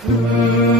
Ah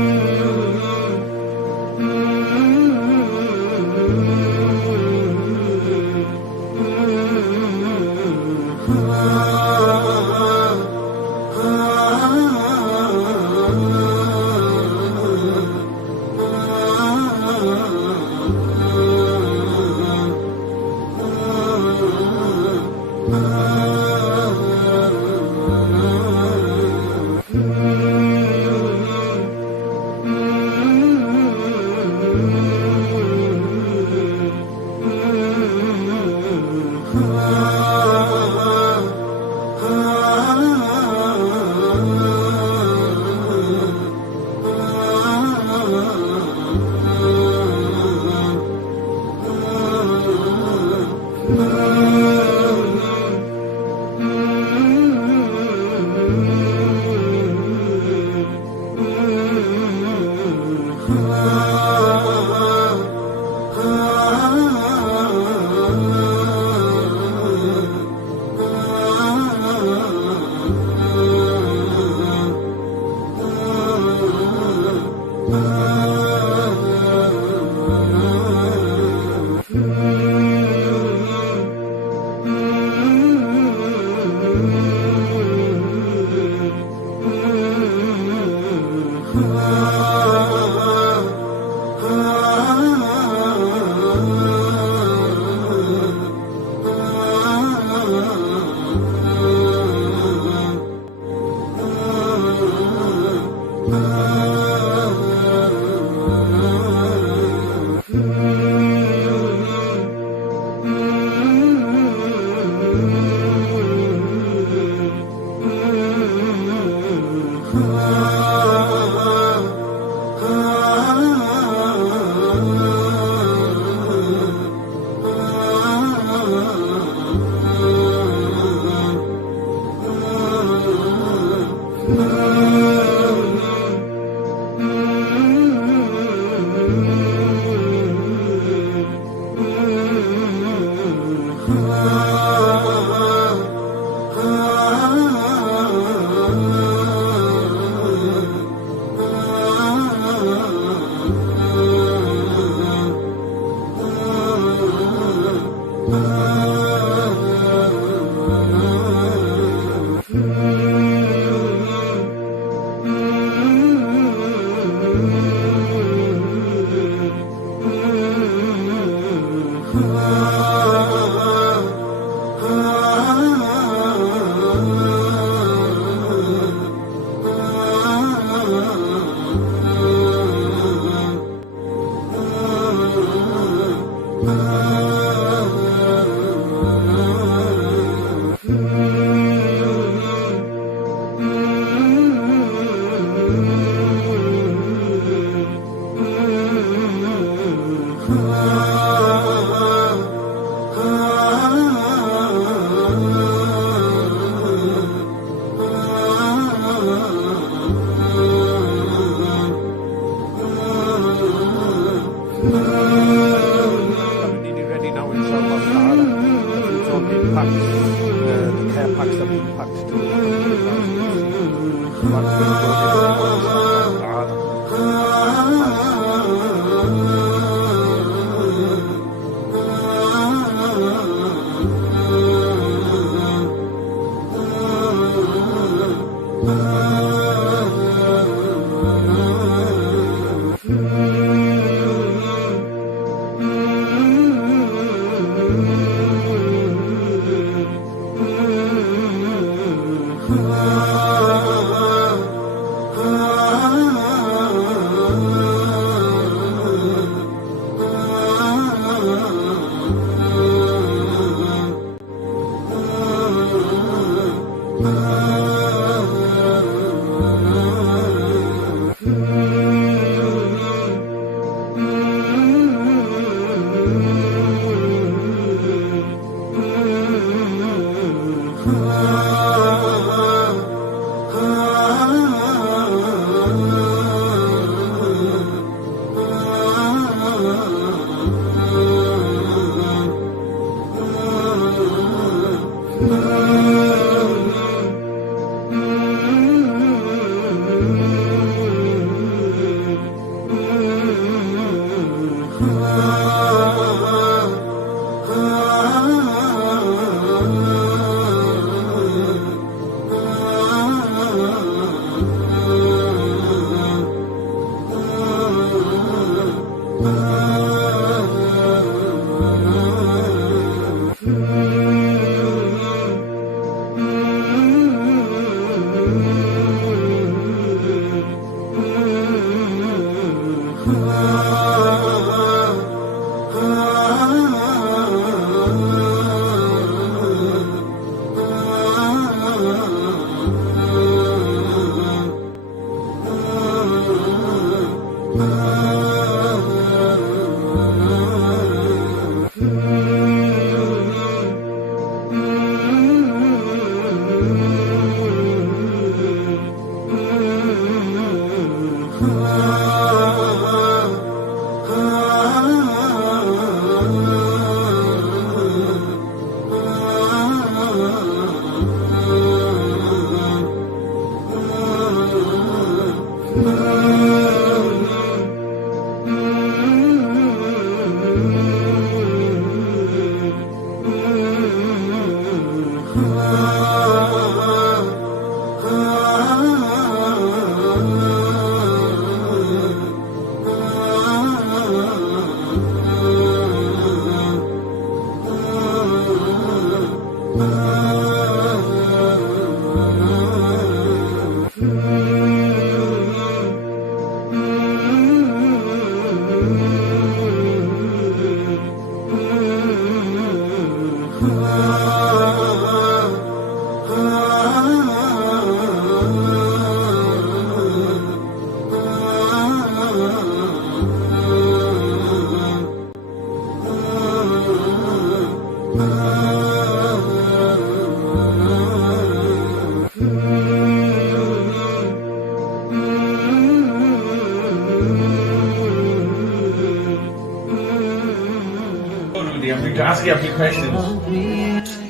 I'm going to ask you a few questions.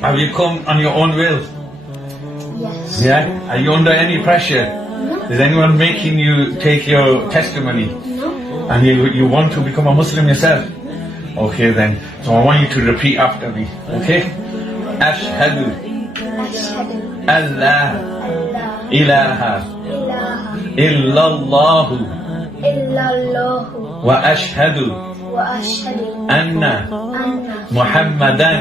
Have you come on your own will? Yes. Yeah? Are you under any pressure? No. Is anyone making you take your testimony? No. And you want to become a Muslim yourself? Okay then. So I want you to repeat after me. Okay? Ashhadu Ashhadu an la Allah ilaha ilaha illallah illallah wa ashhadu wa ashhadu anna anna Muhammadan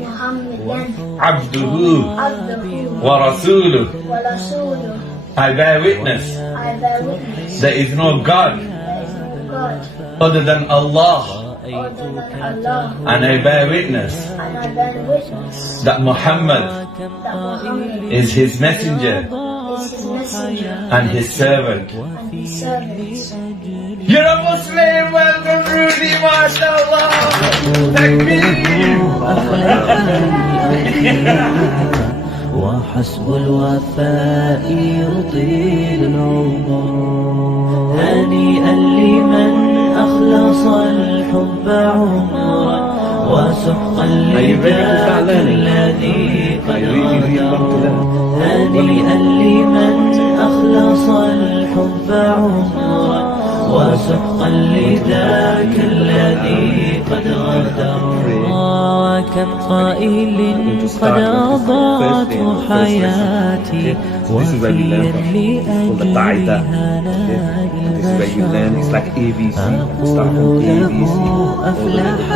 Muhammadan abduhu abduhu wa rasuluh. wa rasuluh. I bear witness I bear witness there is no God there is no God other than Allah, other than Allah, and I bear witness and I bear witness that Muhammad that Muhammad is his messenger is his messenger and his servant. and his servant. You're a Muslim, welcome Rudy, mashallah. Takbir. وحسب الوفاء يطيل العمر هنيئا لمن أخلص الحب عمرا وسحقا لذاك الذي قد غدر هنيئا لمن أخلص الحب عمرا وسحقا لذاك الذي قد غدر وكم قائل قد أضاعت حياتي وفيا لأجلها البشر أقول له أفلح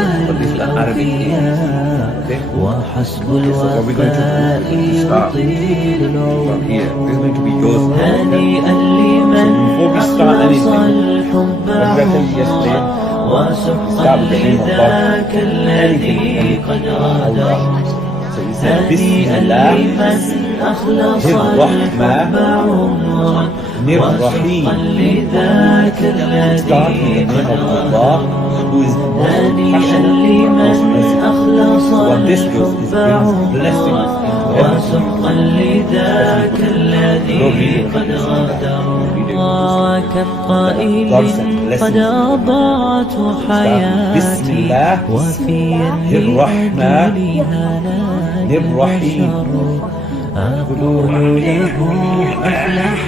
الأنبياء وحسب الوفاء يطيل العمر هنيئا لمن أخلص الحب عمرا وسحقا لذاك الذي قد غدر هنيئا لمن أخلص الحب عمرا وسحقا لذاك الذي قد غدر هنيئا لمن أخلص الحب عمرا وسحقا لذاك الذي قد غدر وكم قائل قد أضاعت حياتي وفيا لأجلها نادى البشر أقول له أفلح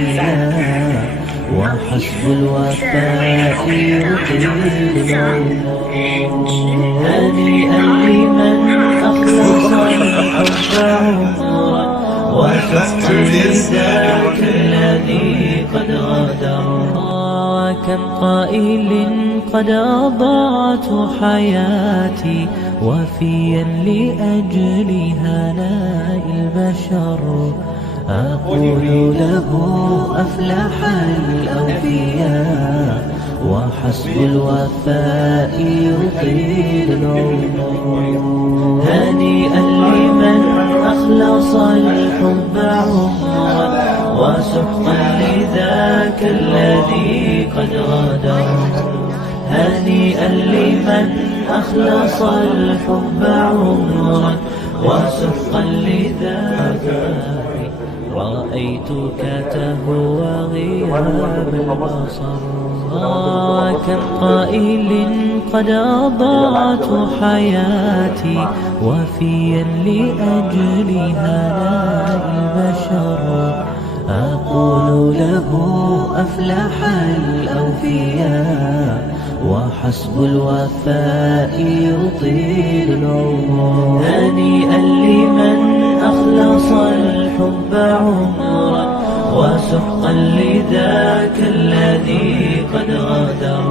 الأنبياء وحسب الوفاء يطيل العمر هنيئا لمن أخلص الحب عمرا وسحقا لذاك الذي قد غدر وكم قائل قد أضاعت حياتي وفيا لأجلها نادى البشر أقول له أفلح الأنبياء وحسب الوفاء يطيل العمر هنيئا لمن أخلص الحب عمرا وسحقا لذاك الذي قد غدر هنيئا لمن أخلص الحب عمرا وسحقا لذاك رأيتك تهوى غياب البصر كم قائل قد أضاعت حياتي وفيا لأجلها نادى البشر أقول له وحسب الوفاء يطيل العمر. هنيئا لمن أخلص الحب عمرا وسحقا لذاك الذي قد غدر.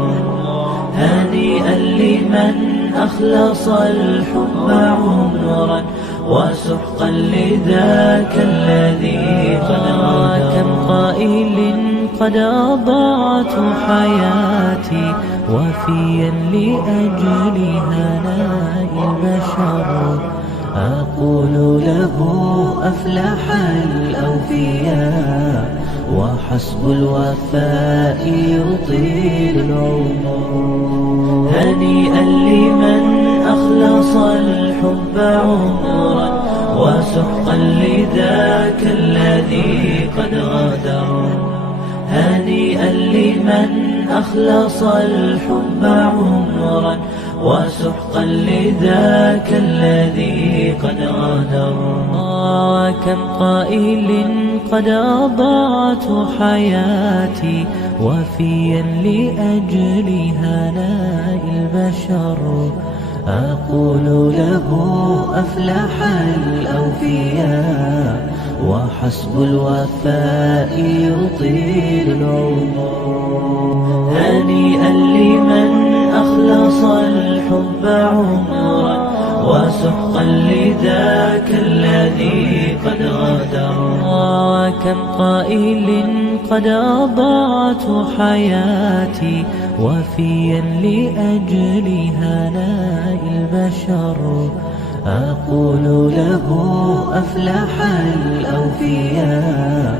هنيئا لمن أخلص الحب عمرا وسحقا لذاك الذي قد غدر. كم قائل قد أضاعت حياتي وفيا لأجل هناء البشر. أقول له أفلح الأوفياء وحسب الوفاء يطيل العمر. هنيئا لمن أخلص الحب عمرا وسحقا لذاك الذي قد غدر. هنيئا لمن أخلص الحب عمرا وسحقا لذاك الذي قد غدر. كم قائل قد أضاعت حياتي وفيا لأجل هناء البشر. أقول له أفلح الأوفياء وحسب الوفاء يطيل العمر. هنيئا لمن أخلص الحب عمرا وسحقا لذاك الذي قد غدر. كم قائل قد أضاعت حياتي وفيا لأجل هناء البشر. أقول له أفلح الأوفياء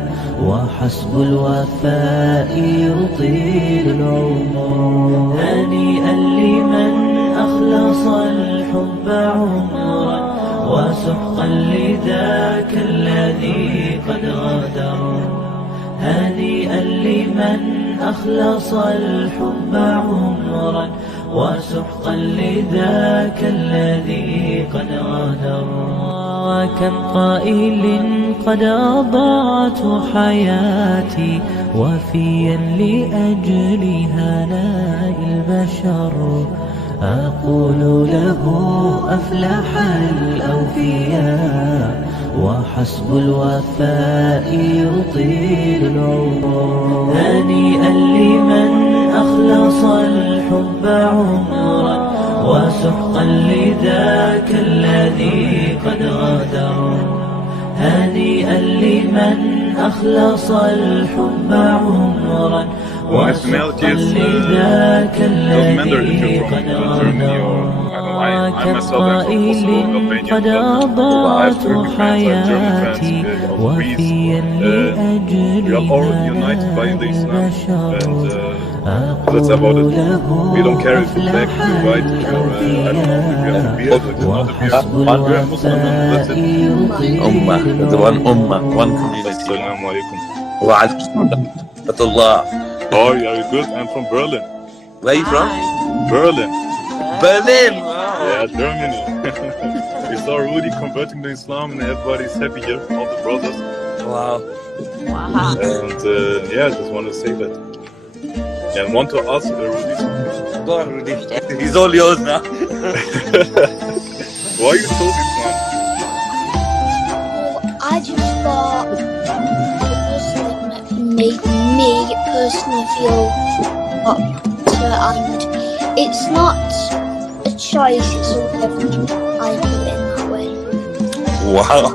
وحسب الوفاء يطيل العمر. هنيئا لمن أخلص الحب عمرا وسحقا لذاك الذي قد غدر. هنيئا لمن أخلص الحب عمرا وسحقا لذاك الذي قد غدر. كم قائل قد أضاعت حياتي وفيا لأجل هناء البشر. أقول له أفلح الأوفياء وحسب الوفاء يطيل العمر. هنيئا لمن أخلص الحب عمرا وسحقا لذاك الذي قد غدر. هنيئا لمن أخلص الحب عمرا nationality is doesn't matter if you're from Germany or I myself am from Kosovo, Albania, but I have to recognize German fans of Greece. We are all united by the Islam, and that's about it. We don't care if you're black, if you're white, if you're I don't know, if you're a beard, if you're not a beard. We're a Muslim, and that's it. Ummah, the one ummah, one community. Assalamu alaikum. Wa alaikum assalam. Oh, are you good? I'm from Berlin. Where are you from? Berlin. Berlin. Yeah, Germany. We saw Rudy converting to Islam and everybody's happy here, all the brothers. Wow. And yeah, I just want to say that. And want to ask Rudy something. Go on, Rudy. He's all yours now. Why you chose Islam? I just thought Muslim made me personally feel better, and it's not a choice, it's a privilege. I do it in that way. Wow.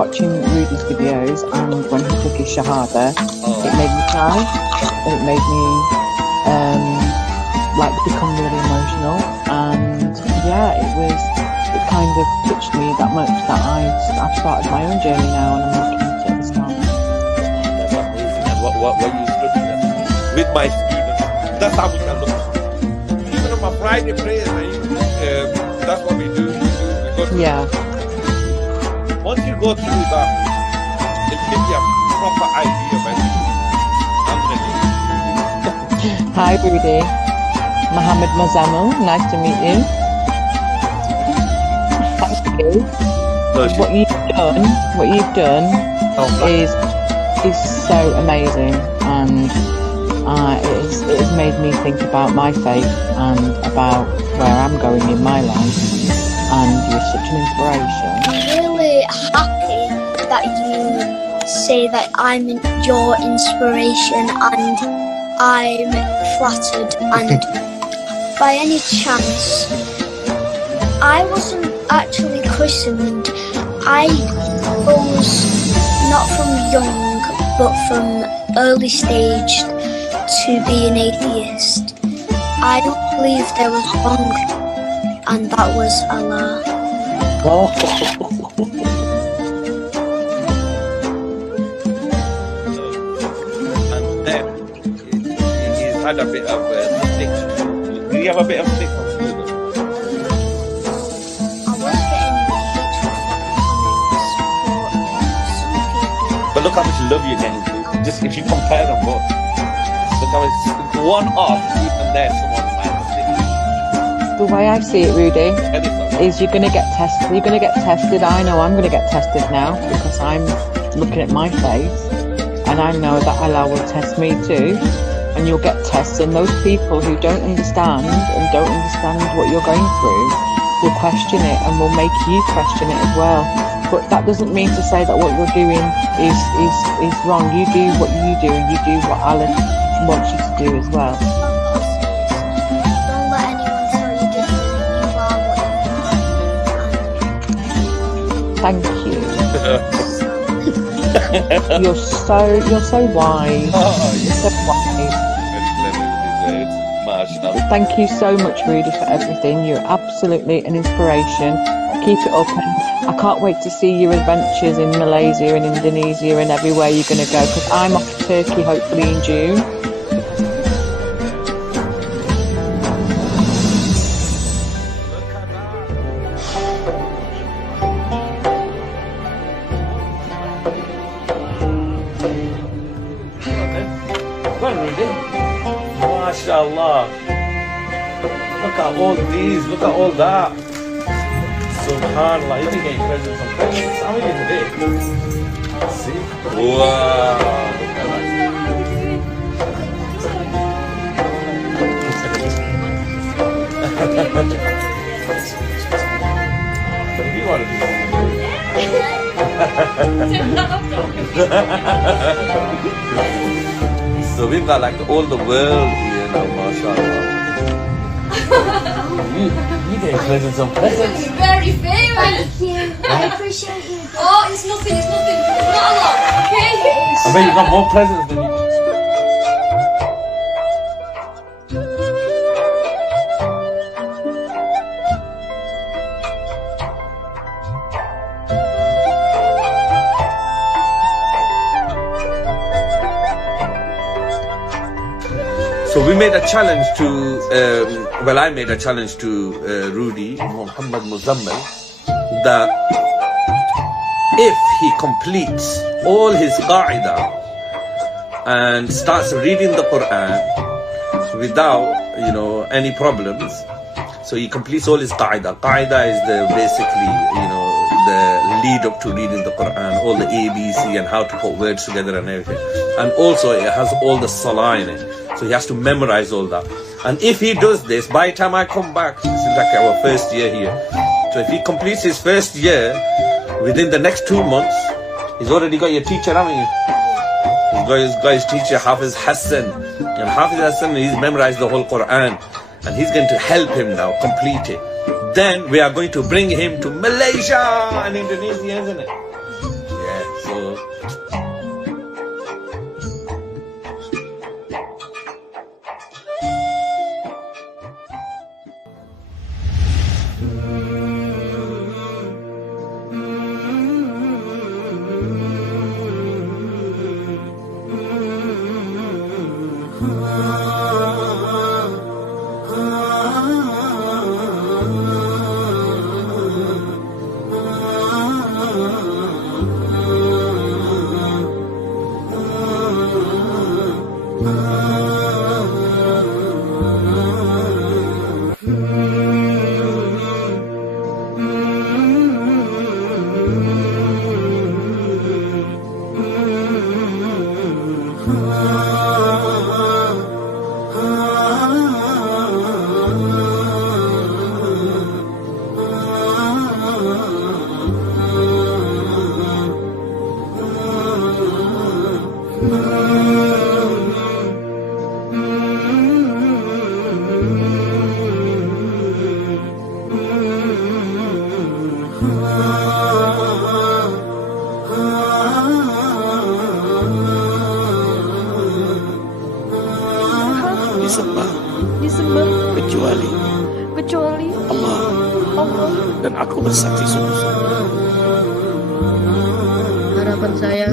Watching Rudy's videos, and when he took his Shahada, it made me cry, and it made me become really emotional, and yeah, it kind of touched me that much that I've started my own journey now, and I'm looking into Islam. That's amazing. And what you studying that? With my students, that's how we can look. Even on my Friday prayers, that's what we do. We go to Once you go through that, it gives you a proper idea of it. Hi Rudy, Mohammed Mazamul, nice to meet you. Thank you. What you've done is is so amazing, and it has made me think about my faith and about where I'm going in my life, and you're such an inspiration. I'm really happy that you say that I'm your inspiration, and I'm flattered. And by any chance, I wasn't actually christened. I was not from young, but from early stage to be an atheist. I don't believe there was one, and that was Allah. And then he's had a bit of stick. Do you have a bit of stick from school? I was getting hateful comments, but some people. But look how much love you're getting. Just if you compare them both, look how it's one off, even then someone might have stick. The way I see it, Rudy, is you're going to get tested. You're going to get tested. I know I'm going to get tested now because I'm looking at my face, and I know that Allah will test me too. And you'll get tests, and those people who don't understand what you're going through will question it and will make you question it as well. But that doesn't mean to say that what you're doing is wrong. You do what you do, and you do what Allah wants you to do as well. Don't let anyone tell you different. You are what you are. Thank you. You're so wise. You're so wise. Thank you so much, Rudy, for everything. You're absolutely an inspiration. Keep it up, and I can't wait to see your adventures in Malaysia and Indonesia and everywhere you're going to go, because I'm off to Turkey hopefully in June. MashaAllah. Look at all these, look at all that. Subhanallah, you can get presents from presents. How many today? See? Wow. Look at that. You want to do So we've got like all the world here now, mashallah. You get presents on presents. Very famous. Thank you. I appreciate you. Oh, it's nothing. It's not a lot. Okay. I bet you got more presents than you. So we made a challenge to, I made a challenge to Rudy, Muhammad Muzammil, that if he completes all his qa'idah and starts reading the Quran without, any problems, so he completes all his qa'idah. Qa'idah is basically, the lead up to reading the Quran, all the ABC and how to put words together and everything. And also it has all the salah in it. So he has to memorize all that. And if he does this, by the time I come back, this is like our first year here. So if he completes his first year, within the next 2 months, he's already got your teacher, haven't you? He's got his teacher, Hafiz Hassan. And Hafiz Hassan, he's memorized the whole Quran. And he's going to help him now complete it. Then we are going to bring him to Malaysia and Indonesia, isn't it? Yeah, so... disembah kecuali Allah dan aku bersaksi sungguh-sungguh. Harapan saya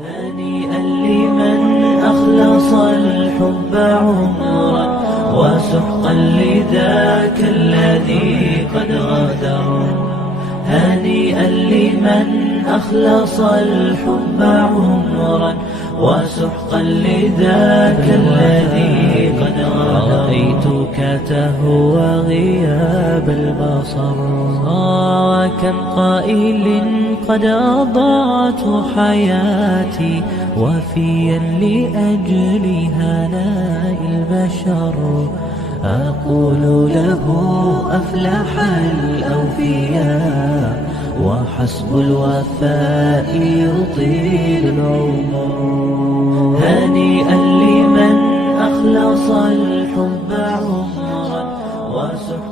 هنيئا لمن أخلص الحب عمرا وسحقا لذاك الذي قد غدر. هنيئا لمن أخلص الحب عمرا وسحقا لذاك الذي قد غدر. رأيتك تهوى غياب البصر وكم قائل قد أضاعت حياتي وفيا لأجل هناء البشر. أقول له أفلح الأوفياء وحسب الوفاء يطيل العمر. هنيئا لمن أخلص الحب عمرا وسحقا